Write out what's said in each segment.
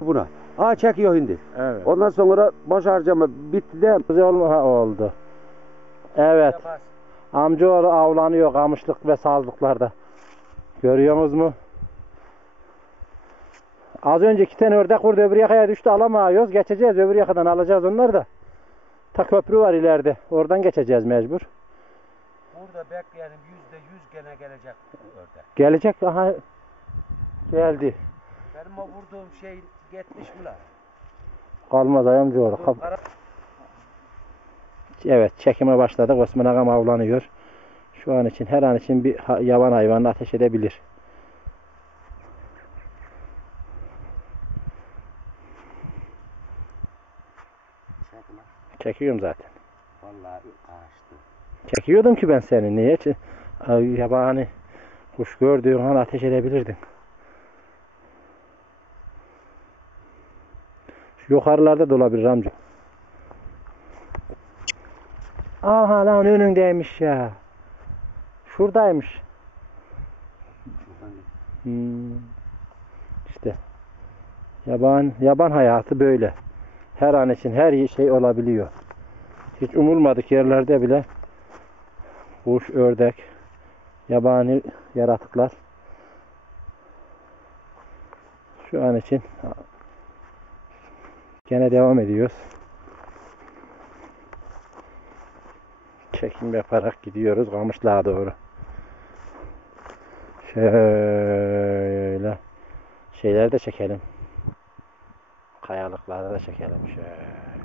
buna. Aa çekiyor hindi. Evet. Ondan sonra boş harcama bitti de Güzel ha, oldu. Evet. Amcaoğlu avlanıyor kamışlık ve sazlıklarda. Görüyorsunuz mu? Az önce iki tane ördek vurdu öbür yakaya düştü alamıyoruz. Geçeceğiz öbür yakadan alacağız onları da. Ta köprü var ileride. Oradan geçeceğiz mecbur. Burada bekleyenim yüzde yüz gene gelecek ördek. Gelecek aha geldi. Benim o vurduğum şey gitmiş mi lan? Kalmaz. Kap- Kara- Evet çekime başladık. Osman Ağam avlanıyor. Şu an için her an için bir yaban hayvanı ateş edebilir. Çekme. Çekiyorum zaten. Vallahi kaçtı. Çekiyordum ki ben seni. Niye? Yabani kuş gördüğün an ateş edebilirdin. Yukarılarda da olabilir amca. Aha lan önündeymiş ya. Şuradaymış. Hmm. İşte yaban yaban hayatı böyle. Her an için her şey olabiliyor. Hiç umulmadık yerlerde bile kuş, ördek, yabani yaratıklar şu an için gene devam ediyoruz. Çekim yaparak gidiyoruz Kamışlığa doğru. Şöyle şeyleri de çekelim. Kayalıkları da çekelim şöyle.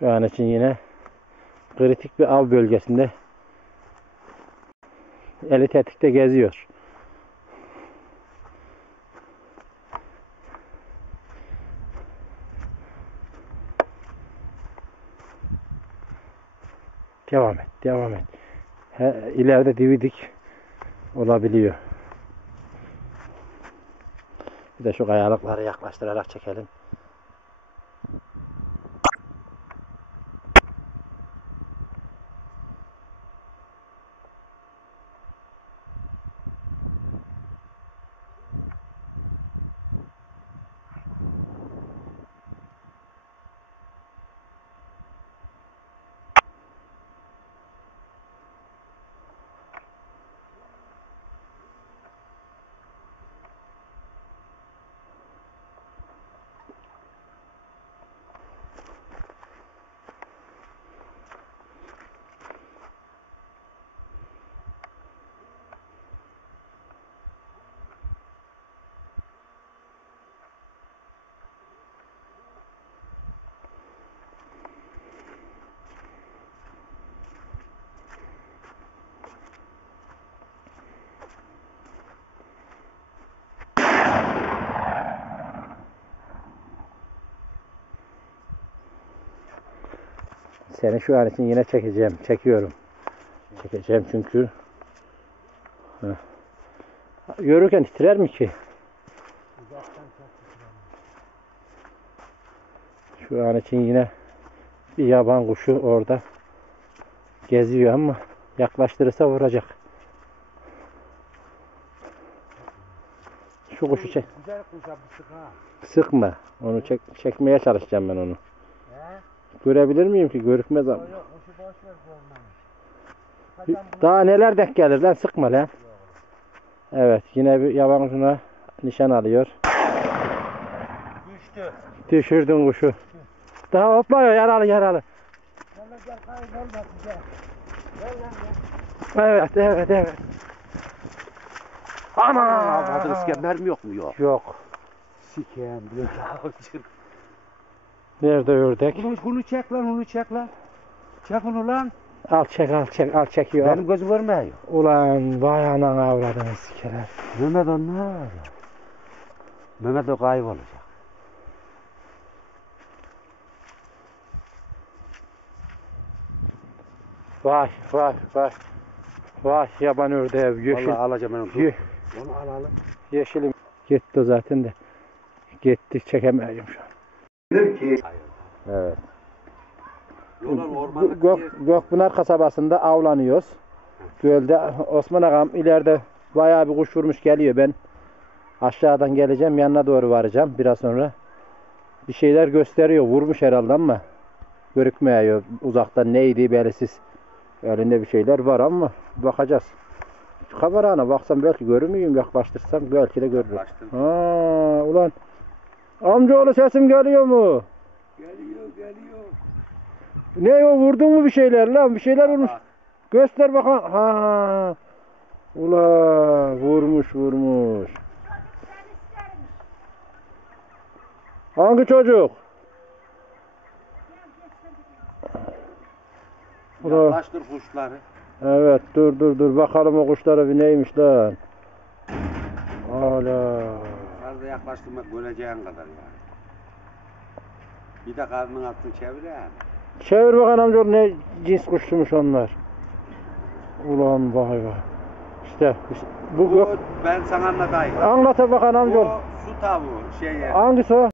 Şu an için yine kritik bir av bölgesinde eli tetikte geziyor. Devam et, devam et. He, ileride dividik olabiliyor. Bir de şu kayalıkları yaklaştırarak çekelim. Seni şu an için yine çekeceğim. Çekiyorum. Çekeceğim çünkü. Heh. Yürürken titrer mi ki? Şu an için yine bir yaban kuşu orada geziyor ama yaklaştırırsa vuracak. Şu kuşu çek. Güzel kuş yapmıştık ha. Sıkma. Onu çek çekmeye çalışacağım ben onu. Görebilir miyim ki? Görükmez ama. Yok yok kuşu boş ver görmemiş. Daha neler denk gelir lan sıkma lan. Evet yine bir yaban kuşuna nişan alıyor. Düştü. Düşürdün kuşu. Daha hopluyor yaralı yaralı. Evet evet evet. Ana! Kadın İskender mi yok mu yok? Yok. Sikem diyor ya. Nerede ördek? Ulan şunu çek lan, onu çek lan. Çek onu lan. Al çek, al çek, al çekiyor. Benim gözüm görmüyor. Ulan vay anan avradını sikeler. Mehmet onlar. Mehmet o kaybolacak. Vay vay vay. Vay yaban ördeği yeşil. Vallahi alacağım ben onu. Ye Onu alalım. Yeşilim. Gitti zaten de. Gitti çekemiyorum şu an. Ki. Evet. Gök, Gökpınar kasabasında avlanıyoruz. Gölde Osman Ağam ileride bayağı bir kuş vurmuş geliyor. Ben aşağıdan geleceğim yanına doğru varacağım biraz sonra. Bir şeyler gösteriyor. Vurmuş herhalde ama görükmüyor. Uzaktan neydi belirsiz. Elinde bir şeyler var ama bakacağız. Şu kamerana baksam belki görür müyüm yaklaştırsam belki de görürüm. Ha ulan amcaoğlu sesim geliyor mu? Geliyor geliyor. Ne o vurdun mu bir şeyler lan? Bir şeyler vurmuş. Göster bakalım. Ha. Ula vurmuş vurmuş. Hangi çocuk? Yaklaştır kuşları. Evet dur dur dur bakalım o kuşlara bir neymiş lan. Ala. Fazla yaklaştırmak göreceğin kadar yani. Bir de karnın altını çevir yani. Çevir bakalım amcaoğlu ne cins kuşmuş onlar. Ulan vay vay. İşte, işte bu Bu ben sana anlatayım. anlat bakalım Bu amcaoğlu. su tavuğu şeye. Hangisi o?